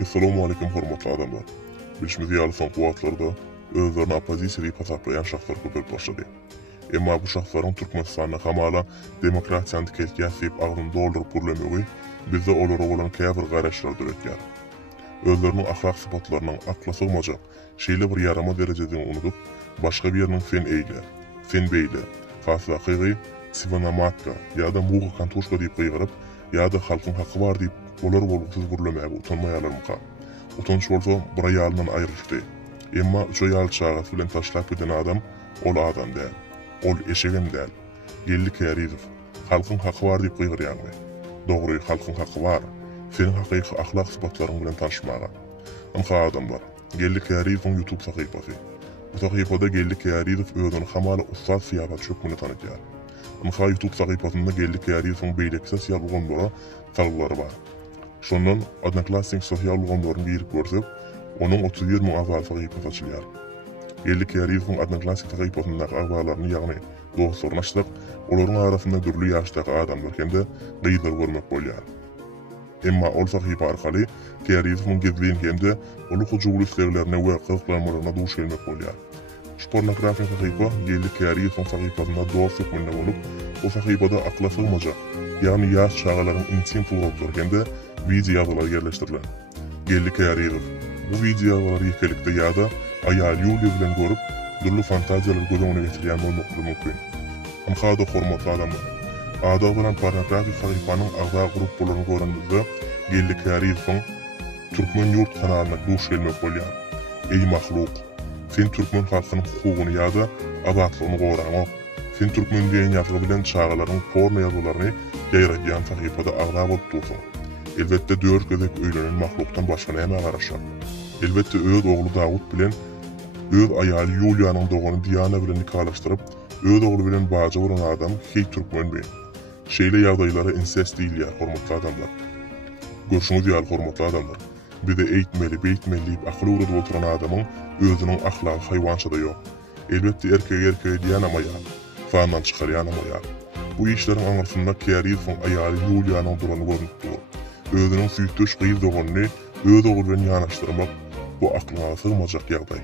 Assalamu alaikum hormatly adamlar. Bilişimiz ýaly son wagtlarda özlerini opozisiýa diýip hasaplayan şahslar köpelip başlady. Emma bu şahslaryň Türkmenistanda hamala demokratiýany dikelýär diýip aglyny dolduryp gürlemegi bizde olara bolan käbir garaşlar döretýär. Özleriniň ahlak sypatlarynyň akla sygmajak şeýle bir ýarama derejede unutup başga bir ýeriniň fen eýle, fen beýle, hasla hygy, sivanamatka ýa-da muğu kantuşka diýip gyýgyryp ýa-da halkyň haky bar diýip olar bolgusyz gürlemäge utanmaýarlarmyka. Utanç bolsa bir ýalyndan aýrylypdy. Emma şu ýaly çagat bilen taşlap giden adam ol adam däl. Ol eşegem däl. Gellik ýaryzyp halkyň haky bar diýip gyýgyrýarmy? Dogry, halkyň haky bar. Senin hakyky ahlak sypatlaryň bilen tanışmaga. Amha adamlar, gellik ýaryzyň YouTube sahypasy. Bu sahypada gellik ýaryzyp özüni hamala ustad syýabat çökmüne tanıtýar. Amha YouTube sahypasynda gellik ýaryzyň beýleki sosial ugandara taglary bar. Şondan Odnoklassnik sosial ugandlaryny girip görsek, onuň 31 000 azaly sahypasy açylýar. Gellik ýaryzyň Odnoklassnik sahypasyndaky agalaryny ýagny dostlaryny açdyk, olaryň arasynda dürli ýaşdaky adamlar hemde gyýdyr görmek bolýar. Emma ol sahypa arkaly ýaryzyň gezdiğin hemde olu hujugly isleglerine we kızlarmalarına duş gelmek bolýar. Şu pornografik sahypa gellik ýaryzyň sahypasynda dost ýokmunda bolup, o sahypada akla sygmajak, ýagny ýaş çağalaryň intim fotoğraflary hemde video ýazylar ýerleşdirilen. Gellik ýaryzyp bu video ýazyları ýekelikde ýa-da aýal ýol bilen görüp, dürli fantaziýalar gözüňe getirýän bolmakly mümkin. Amhada hormatly adamlar, ada bilen pornografik sahypanyň agza grup bolaryny görendikde gellik ýaryzyň Türkmen ýurt kanalyna duş gelmek bolýar. Ey mahluk, sen Türkmen halkynyň hukugyny ýa-da azatlygyny goramak, sen Türkmen diýen ýazgy bilen çağalaryň porno ýazylaryny ýaýratýan sahypada agza bolup dursun. Elbette dört gözek öýlenen mahluktan başga näme garaşar? Elbette öz ogly Dawud bilen öz aýaly Yuliýanyň dogany Diana bilen nikalaşdyryp, öz ogly bilen baja bolan adam hiç Türkmen beýin. Şeýle ýagdaýlara insest diýilýär, hormatly adamlar. Görşüňiz ýaly hormatly adamlar. Bize eýtmeli, beýtmeli diýip akyl ugradyp oturan adamyň özüniň ahlaky haýwançada ýok. Elbette erkek diýanamaýar, fandan çykarýanamaýar. Bu işleriň aňyrsynda ýaryzyň aýaly Yuliýanyň durany görnüp dur. Özüniň süýtüş gyýz doganyny öz ogly bilen ýanaşdyrmak bu aklyňa sygmajak ýagdaý.